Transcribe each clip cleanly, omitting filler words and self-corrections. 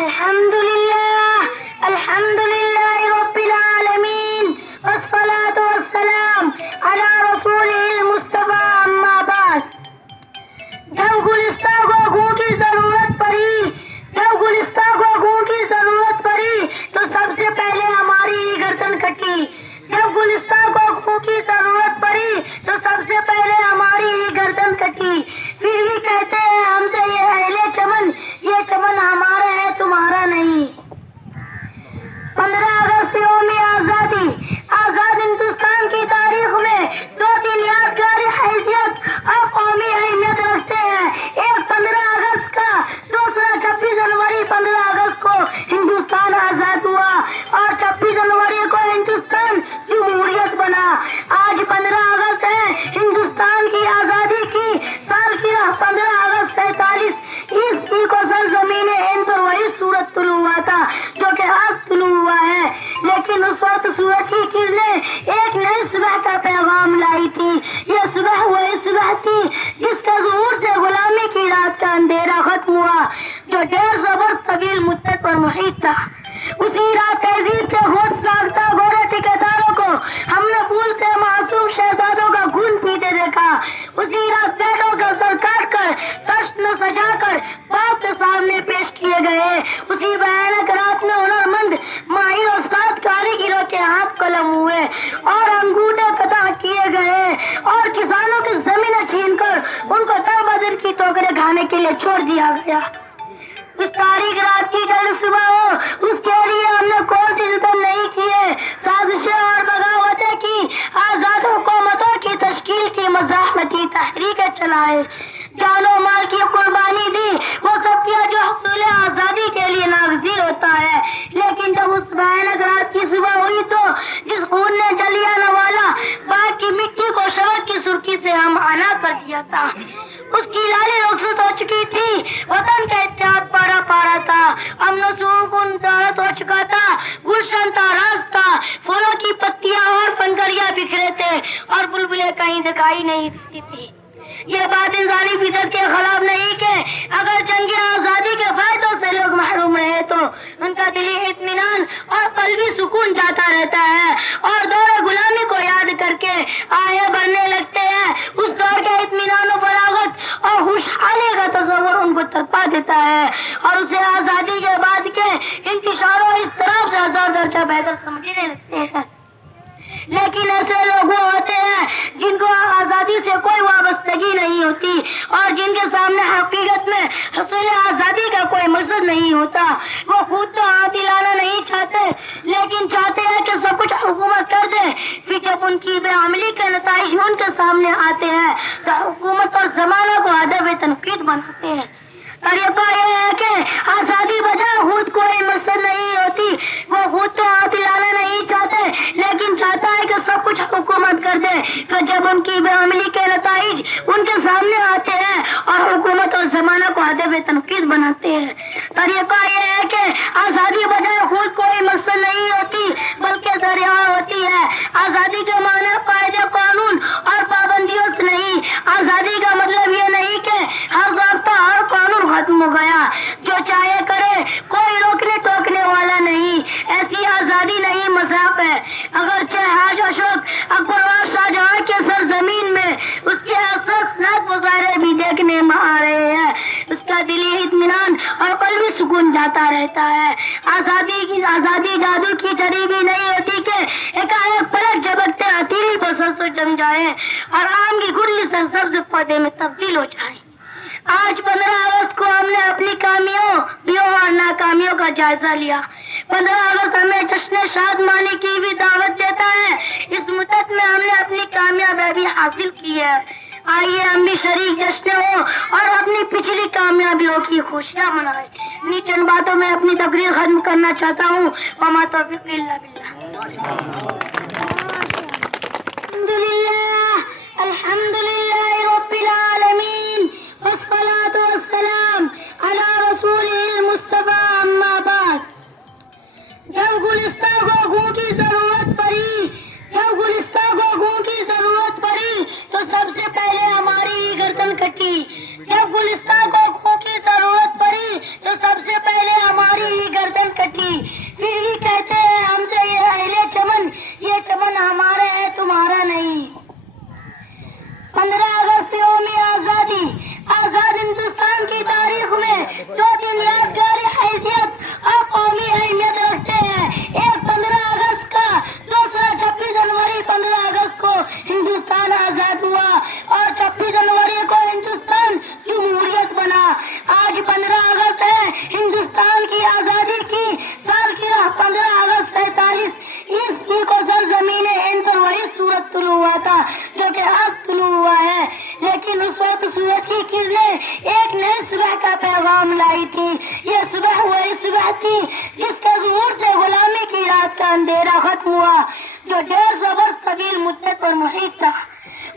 الحمدللہ رب العالمین والصلاة والسلام علی رسولہ المصطفیٰ اما بعد۔ جب گلستہ کو گھوں کی ضرورت پڑی تو سب سے پہلے ہماری ہی گردن کٹی۔ جب گلستہ کو گھوں کی ضرورت پڑی تو سب سے پہلے ہماری ہی گردن کٹی۔ پھر بھی کہتے ہیں ہم سے یہ اہل چمن، یہ چمن ہمارا ہے تمہارا نہیں۔ 15 اگست یوم آزادی، آزاد ہندوستان کی تاریخ میں 2-3 یادگاری حیثیت اور قومی اہمیت رکھتے ہیں۔ ایک 15 اگست کا، دوسرا 26 جنوری۔ 15 اگست کو ہندوستان آزاد ہوا اور 26 جنوری کو ہندوستان جمہوریت بنا۔ آج 15 اگست ہے، ہندوستان کی آزادی کی سالگرہ۔ 15 اگست 47 عیسوی کو سرزمین ہند پر وہی سورج طلوع ہوا تھا جو کہ آج طلوع ہوا ہے، لیکن اس وقت سورج کی کرنیں ایک نئی صبح کا پیغام لائی تھی۔ یہ صبح وہی صبح تھی جس کے ظہور سے غلامی کی رات کا اندھیرا ختم ہوا جو 150 برس طویل مدت پر محیط تھا۔ اسی رات تہذیب کے خود ساختہ گورے ٹھیکیداروں کو ہم نے پھول کے معصوم شہزادوں کا خون پیتے دیکھا۔ اسی رات بیٹوں کا سر کاٹ کر تشت میں سجا کر باپ کے سامنے پیش کیے گئے۔ اسی بھیانک رات میں ہنرمند ماہر استاد کاریگروں کے ہاتھ قلم ہوئے اور انگوٹھے قطع کیے گئے اور کسانوں کی زمینیں چھین کر ان کو تر بدر کی ٹوکریں کھانے کے لیے چھوڑ دیا گیا۔ اس تاریخ رات کی جلد صبح ہو، اس کے لیے ہم نے کون سی ستم نہیں کیے، سازشیں اور بغاوتیں کی، آزاد حکومتوں کی تشکیل کی، مزاحمتی تحریکیں چلائے، جان و مال کی قربانی دی، وہ سب کیا جو حصول آزادی کے لیے ناگزیر ہوتا ہے۔ لیکن جب اس بھیانک رات کی صبح ہوئی تو جس خون نے جلیانوالہ والا باغ کی مٹی کو شرک کی سرخی سے ہم آنا کر دیا تھا، اس کی لالی رخصت ہو چکی تھی، وطن کا اتحاد پارا پارا تھا، امن و سکون زیارت ہو چکا تھا، گلشن تھا، راز تھا، پھولوں کی پتیاں اور پنکھڑیاں بکھرے تھے اور بلبلیں کہیں دکھائی نہیں دیتی تھی۔ یہ بات انسانی فطرت کے خلاف نہیں کہ اگر جنگ آزادی کے فائدوں سے لوگ محروم رہے تو ان کا دلی اطمینان اور قلبی سکون جاتا رہتا ہے اور دور غلامی کو یاد کر کے آہے بھرنے لگتے ہیں۔ اس دور کے اطمینان و فراغت اور خوشحالی کا تصور ان کو تڑپا دیتا ہے اور اسے آزادی کے بعد کے انتشار و اضطراب سے 1000 درجہ بہتر سمجھنے لگتے ہیں۔ لیکن ایسے لوگ وہ ہوتے ہیں جن کو آزادی سے کوئی وابستگی نہیں ہوتی اور جن کے سامنے حقیقت میں حصول آزادی کا کوئی مقصد نہیں ہوتا۔ وہ خود تو ہاتھ ہلانا نہیں چاہتے لیکن چاہتے ہیں کہ سب کچھ حکومت کر دے، پھر جب ان کی بے عملی کے نتائج ان کے سامنے آتے ہیں تو حکومت اور زمانہ کو ادب تنقید بناتے ہیں۔ طریقہ یہ ہے کہ آزادی بجائے خود کوئی مقصد نہیں ہوتی، وہ خود تو ہاتھ ہلانا نہیں چاہتے لیکن چاہتا ہے کہ سب کچھ حکومت کر دے، پھر جب ان کی بے عملی کے نتائج ان کے سامنے آتے ہیں اور حکومت اور زمانہ کو ادب تنقید بناتے ہیں۔ طریقہ یہ ہے کہ آزادی بجائے خود کوئی مقصد نہیں ہوتی بلکہ ذریعہ ہوتی ہے۔ آزادی کے معنی قاعدے قانون اور پابندیوں سے نہیں، آزادی کا مطلب یہ نہیں کہ ہر ضابطہ ہر قانون ختم ہو گیا، جو چاہے کرے، کوئی روکنے ٹوکنے والا نہیں، ایسی آزادی نہیں، مذاق ہے۔ اگرچہ آج اشوک اکبر اور شاہجہاں کے سرزمین میں اس کے افسوسناک مظاہرے بھی دیکھنے میں آ رہے ہیں، اس کا دلی اطمینان اور قلبی سکون جاتا رہتا ہے۔ آزادی جادو کی چھڑی بھی نہیں ہوتی کہ ایک پلک جھپکتے ہتھیلی پر سرسوں جم جائے اور آم کی گٹلی سے سبز پودے میں تبدیل ہو جائے۔ آج 15 اگست کو ہم نے اپنی کامیابیوں اور ناکامیوں کا جائزہ لیا۔ 15 اگست ہمیں جشن شادمانی کی بھی دعوت دیتا ہے۔ اس مدت میں ہم نے اپنی کامیابی حاصل کی ہے، آئیے ہم بھی شریک جشن ہو اور اپنی پچھلی کامیابیوں کی خوشیاں منائیں۔ انہی چند باتوں میں اپنی تقریر ختم کرنا چاہتا ہوں۔ وما توفیق الا باللہ۔ الحمدللہ رب العالمین والصلاة والسلام علی رسولہ المصطفیٰ اما بعد۔ جب گلستہ کو گھوں کی ضرورت پڑی تو سب سے پہلے ہماری ہی گردن کٹی۔ جب گلستہ کو گھوں کی ضرورت پڑی تو سب سے پہلے ہماری رات تھی جس کے ظہور سے غلامی کی رات کا اندھیرا ختم ہوا جو 150 برس طویل مدت پر محیط تھا.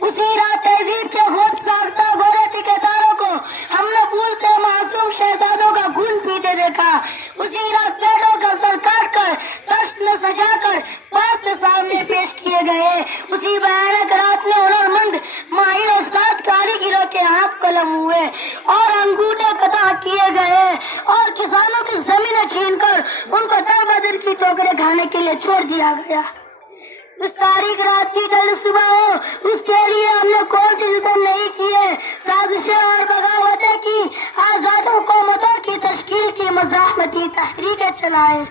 اسی رات تہذیب کے خود ساختہ گورے ٹھیکیداروں کو ہم نے بھول کے معصوم شہزادوں کا خون پیتے دیکھا. اسی رات پیڑوں کا سر کاٹ کر دست میں سجا کر پاک کے سامنے پیش کیے گئے. اسی بھیانک رات میں ہنرمند ماہر استاد کاریگروں کے ہاتھ قلم ہوئے اور انگوٹھے قطع کیے گئے اور کسانوں کی زمینیں چھین کر ان کو در بدر کی ٹوکرے کھانے کے لیے چھوڑ دیا گیا. اس تاریخ رات کی جلد صبح ہو اس کے لیے ہم نے کون سی ذکر نہیں کیے. سازشیں اور بغاوتیں کی, آزاد حکومتوں کی تشکیل کی مزاحمتی تحریکیں چلائے,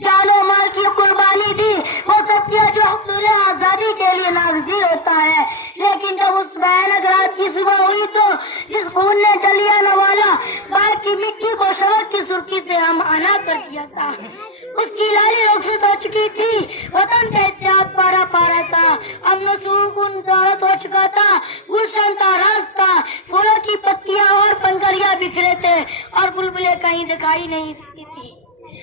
جان و مال کی قربانی دی. وہ سب کیا جو حصول آزادی کے لیے ناگزیر ہوتا ہے. لیکن جب اس بھیانک رات کی صبح ہوئی تو جس خون نے جلیانوالہ والا باغ کی مٹی کو شبق کی سرخی سے ہم آنا کر دیا تھا, اس کی لالی روشت ہو چکی تھی. وطن کا اتحاد پارا پارا تھا, امن و سکون زیارت ہو چکا تھا. گلشن تھا, راز تھا, پھولوں کی پتیاں اور پنکھڑیاں بکھرے تھے اور بلبلیں کہیں دکھائی نہیں دیتی تھی.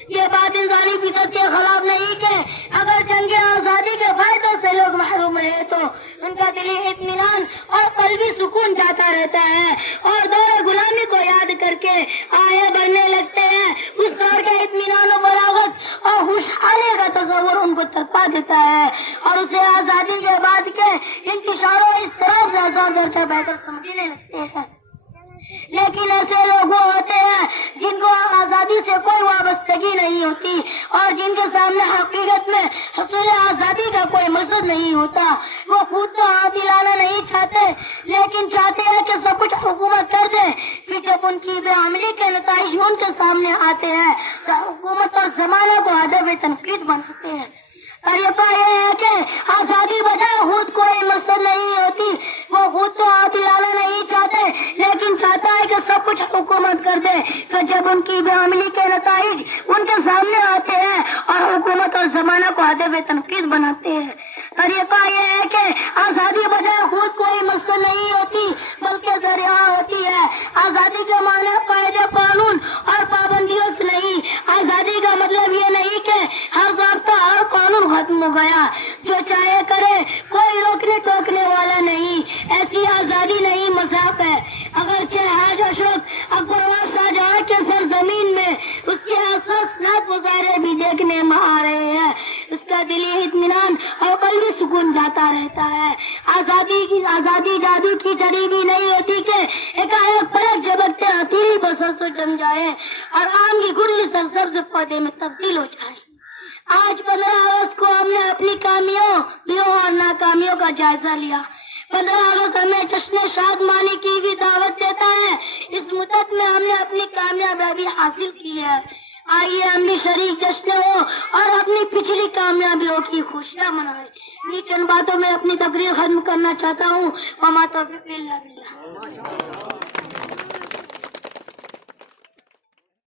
یہ بات انسانی فطرت کے خلاف نہیں کہ اگر جنگ آزادی کے فائدوں سے لوگ محروم رہے تو ان کا دلی اطمینان اور قلبی سکون جاتا رہتا ہے اور دور غلامی کو یاد کر کے آئے بڑھنے لگتے ہیں. اس دور کے اطمینان و بلاغت اور خوشحالی کا تصور ان کو تڑپا دیتا ہے اور اسے آزادی کے بعد کے انتشار و اضطراب سے درجہ بہتر سمجھنے لگتے ہیں. لیکن ایسے لوگ وہ ہوتے ہیں جن کو آزادی سے کوئی وابستگی نہیں ہوتی اور جن کے سامنے حقیقت میں حصول آزادی کا کوئی مقصد نہیں ہوتا. وہ خود تو ہاتھ ہلانا نہیں چاہتے لیکن چاہتے ہیں کہ سب کچھ حکومت کر دے. پھر جب ان کی بے عملی کے نتائج ان کے سامنے آتے ہیں تو حکومت اور زمانہ کو ہدف تنقید بناتے ہیں. طریقہ یہ ہے کہ آزادی بجائے خود کوئی مقصد نہیں ہوتی. وہ خود تو ہاتھ ہلانا نہیں چاہتے لیکن چاہتا ہے کہ سب کچھ حکومت کر دے. پھر جب ان کی بے عملی کے نتائج ان کے سامنے آتے ہیں اور حکومت اور زمانہ کو ہدف تنقید بناتے ہیں. طریقہ یہ ہے کہ آزادی بجائے خود کوئی مقصد نہیں ہوتی بلکہ ذریعہ ہوتی ہے. آزادی کے معنی قاعدے قانون اور پابندیوں سے نہیں. آزادی کا مطلب یہ نہیں کہ ہر ضابطہ ہر قانون ختم ہو گیا, جو چاہے کرے, کوئی روکنے ٹوکنے والا نہیں. ایسی آزادی نہیں, مذاق ہے. اگرچہ حاج اشوک اکبر و شاہجہاں کے سرزمین میں اس کے حساس مظاہرے بھی دیکھنے میں آ رہے ہیں, اس کا دلی اطمینان اور قلبی سکون جاتا رہتا ہے. آزادی جادو کی جڑی بھی نہیں ہوتی کہ ایک پلک جھپکتے ہتھیلی بسر سے جم جائے اور آم کی گلی سرسبز پودے میں تبدیل ہو جائے. آج 15 اگست کو ہم نے اپنی کامیابیوں اور ناکامیوں کا جائزہ لیا. 15 اگست ہمیں جشن شادمانی کی بھی دعوت دیتا ہے. اس مدت میں ہم نے اپنی کامیابی حاصل کی ہے. آئیے ہم بھی شریک جشن ہو اور اپنی پچھلی کامیابیوں کی خوشیاں منائیں. یہ چند باتوں میں اپنی تقریر ختم کرنا چاہتا ہوں. وما توفیق الا باللہ.